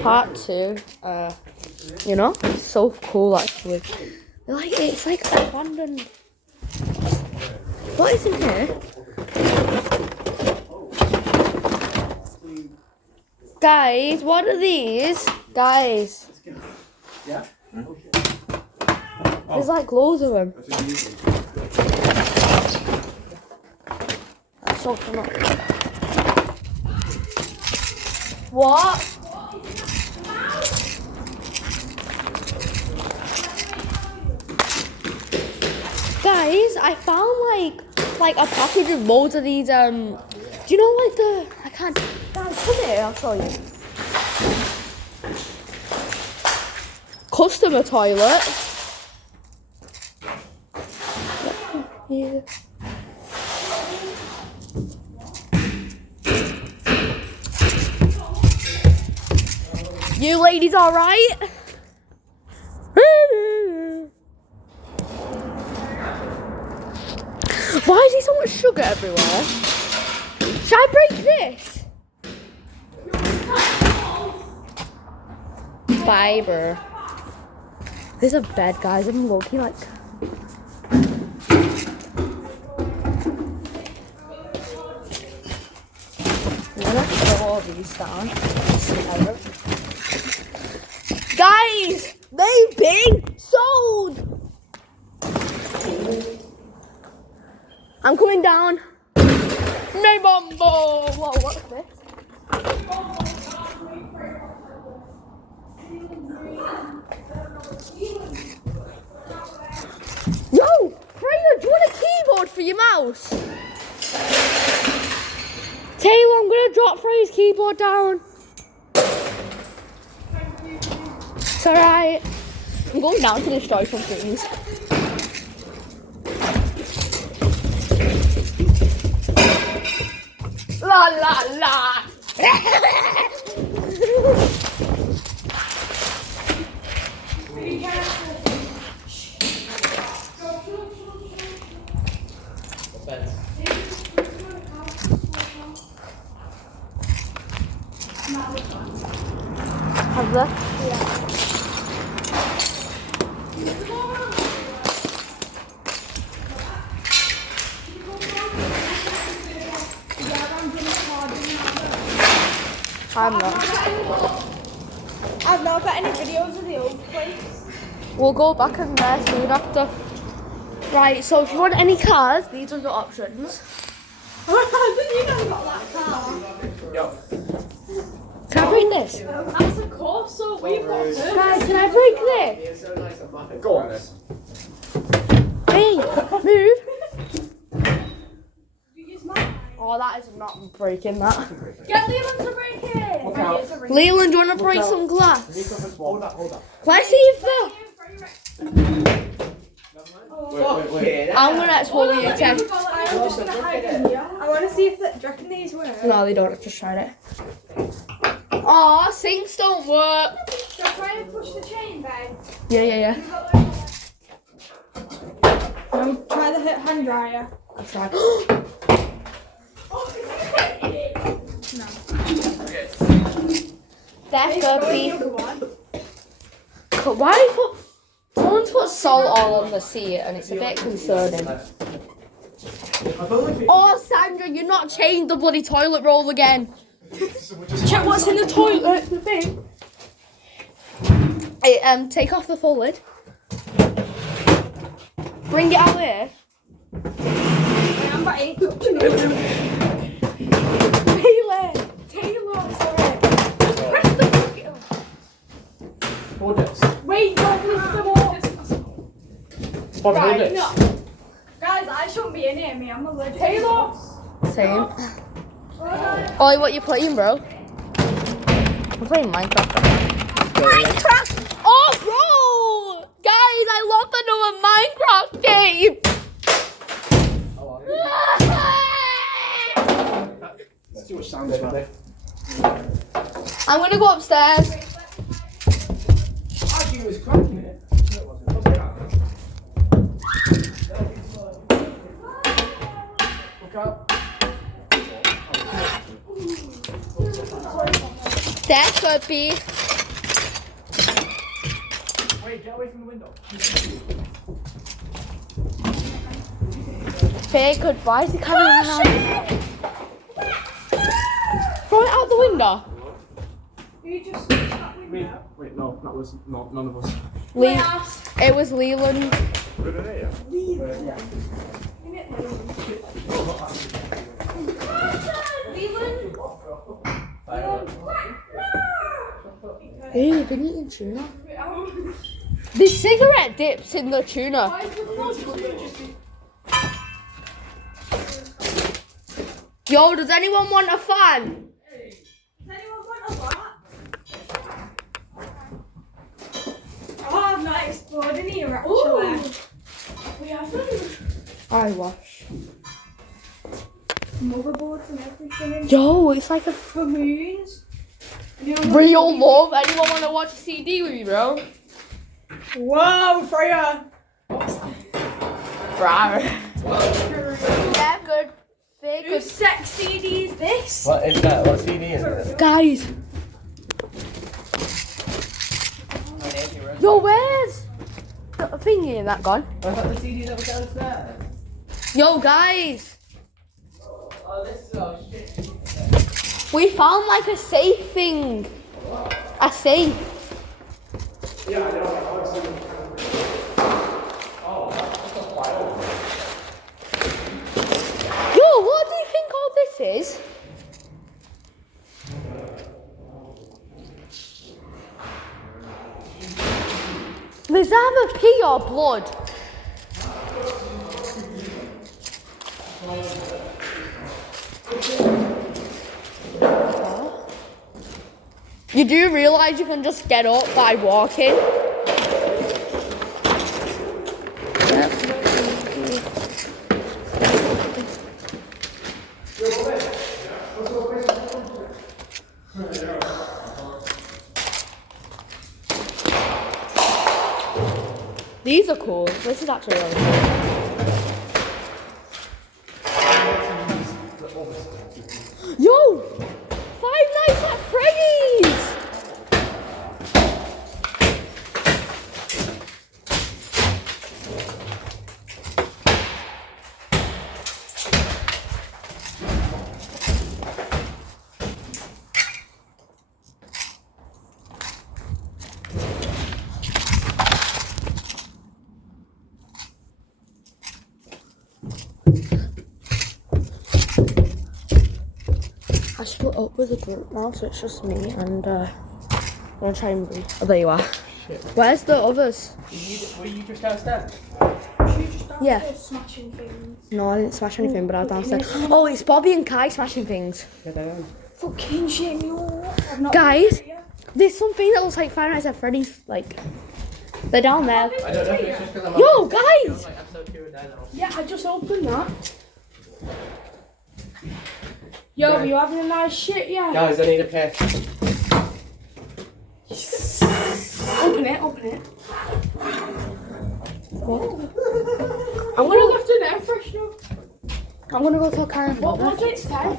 Part 2. You know, it's so cool actually. It's like abandoned. What is in here? Guys, what are these? Guys. Yeah? There's like loads of them. That's open up. What? Guys, I found like a package of loads of these do you know like I can't, guys, come here, I'll show you. Customer toilet. Yeah. You ladies alright? Why is there so much sugar everywhere? Should I break this? Fiber. There's a bed, guys. I'm looking like. I'm gonna throw all these down. Guys, they've been sold. I'm coming down. My bumbo. Whoa, what's this? Yo, Freya, do you want a keyboard for your mouse? Taylor, I'm gonna drop Freya's keyboard down. It's alright. I'm going down to destroy some things. La la la. Have that? Yeah. I'm not. I've not got any videos of the old place. We'll go back in there soon after. Right, so if you want any cars, these are your options. I think you never got that car. Yo. Can I break this? That's a course, so we've got this. Guys, can I break this? Go on then. Hey, move. You use mine. Oh, that is not breaking that. Get Leland to break it. Look out. Leland, do you want to break some glass? Hold up, hold up. Let's see if the... Wait. I'm going to exfoliate it. I'm just going to hide in here. I want to see if the... Do you reckon these work? No, they don't. I've just tried it. Aw, sinks don't work. Should I try and push the chain, babe? Yeah. Try the hand dryer. I've tried. No. That's gonna be... The other one. Why do you put... Someone's put salt all on the seat and it's a bit concerning. Oh, Sandra, you're not changed the bloody toilet roll again. Check what's in the toilet. The bin. Hey, take off the full lid. Bring it out here. I'm but ain't touching it. Taylor, sorry. Press the bucket up. Hold this. Wait, don't lift them up. Hold Right, this. no. Guys, I shouldn't be in here, me. I'm allergic. Taylor. Same. Ollie, what you playing, bro? I'm playing Minecraft. Minecraft! Oh, bro! Guys, I love the new Minecraft game! Let's see what sounds like. I'm gonna go upstairs. Actually, it was cracking it. Look out. That could be Wait, get away from the window. Faye, good. Why is he carrying around? Throw it out the window. You just switched that window. Wait, no, that was not none of us. It was Leland. Hey, you've been eating tuna. There's cigarette dips in the tuna. Yo, does anyone want a fan? Does anyone want a what? Oh, I've not explored in here actually. We haven't. I wash. Motherboards and everything. Yo, it's like a Balloons. real love. Anyone want to watch a CD with me, bro? Whoa, Freya. Rawr. Yeah, good. Very Whose good. sex CD is this? What is that? What CD is it? Guys. Yo, where's the thingy in that gone? Was that the CD that was downstairs? Yo, guys. Oh, this is all shit. We found like a safe thing. A safe. Yeah, I know. Yo, what do you think all this is? Does that have a pee or blood? You do realise you can just get up by walking? These are cool. This is actually really cool. Yo! Five Nights at Freddy's! I split up with a group now, so it's just me and I'm gonna try and breathe. Oh, there you are. Shit. Where's the others? Were you just downstairs? She just Yeah. smashing things. No, I didn't smash anything, but I was downstairs. Oh, it's Bobby and Kai smashing things. Yeah, they are. Fucking shit, you. I've not Guys, been here. there's something that looks like Five Nights at Freddy's. Like, they're down there. I don't know if it's just because I'm Yo, guys! like episode 2 and Dino. Yeah, I just opened that. Yo, you having a nice shit, yeah? Guys, I need a piss. Open it, open it. What? I'm gonna go to the air freshener. I'm gonna go to Karen. What was it, Ted?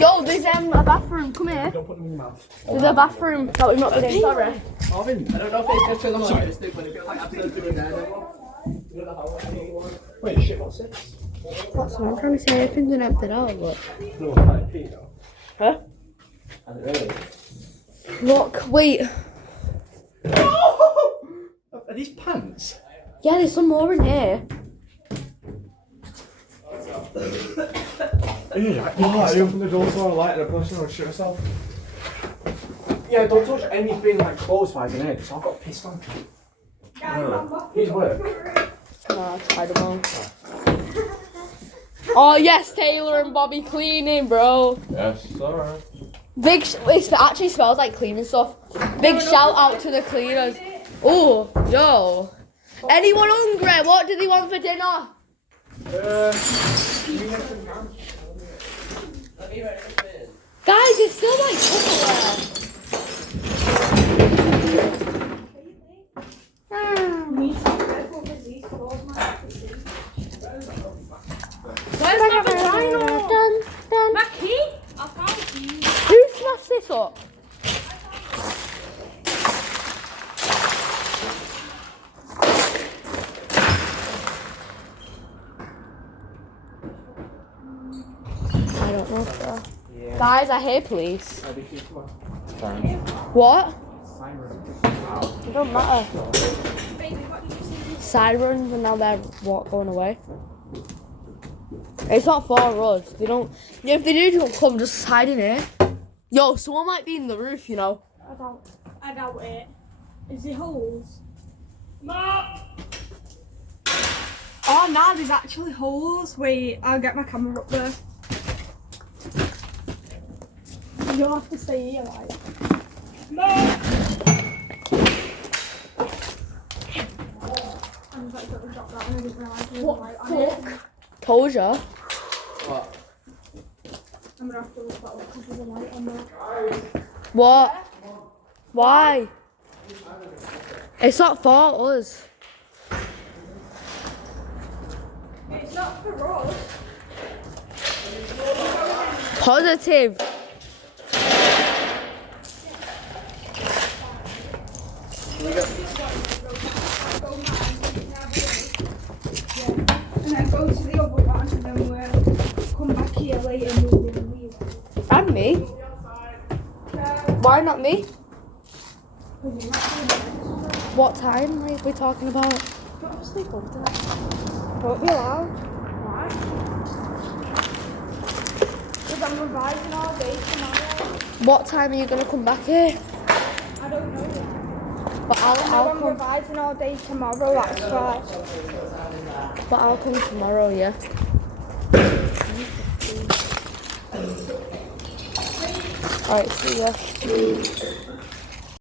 Yo, there's a bathroom. Come here. Don't put them in your mouth. There's a bathroom that we've not been in. Sorry. Alvin. I don't know if it's just because I'm autistic, but it feels like episode 2 and Dino. Wait, shit, what's this? That's what I'm trying to say. Everything's been emptied out, but. No, like pee though. Huh? I don't really. Look, wait. Are these pants? Yeah, there's some more in here. Oh, you open the door so I light and a person will shit herself. Yeah, don't touch anything like clothes-wise in here, because I've got pissed on. He's work. No, I tried them all. Oh yes, Taylor and Bobby cleaning, bro. Yes, sir. It actually smells like cleaning stuff. Big shout out to the cleaners. Oh, yo. Anyone hungry? What do they want for dinner? Guys, it's still like Where's my vagina? Dun, dun. My key? I found you. Who smashed this up? Guys, I hear police. Are they here? Come on. What? Siren. It don't matter. Baby, what did you say? Sirens and now they're going away. It's not for us. They don't. If they do, don't come. Just hide in here. Yo, someone might be in the roof. You know. I doubt it. Is there holes? No! Oh, no, there's actually holes. Wait, I'll get my camera up there. You'll have to stay here, like. No! I'm about to drop that and I didn't realise there was a light on it. Told ya. What? I'm gonna have to look that up because there's a light on there. What? Why? It's not for us. It's not for us. Positive. And then go to the other one and then we'll come back here later and we'll do the wheel. And me. Why not me? What time are we talking about? Don't sleep over there. Don't be loud. Why? Because I'm revising all day tomorrow. What time are you gonna come back here? I don't know yet. But I'll I'm come. revising all day tomorrow, that's why. But I'll come tomorrow. Yeah. Alright. See ya.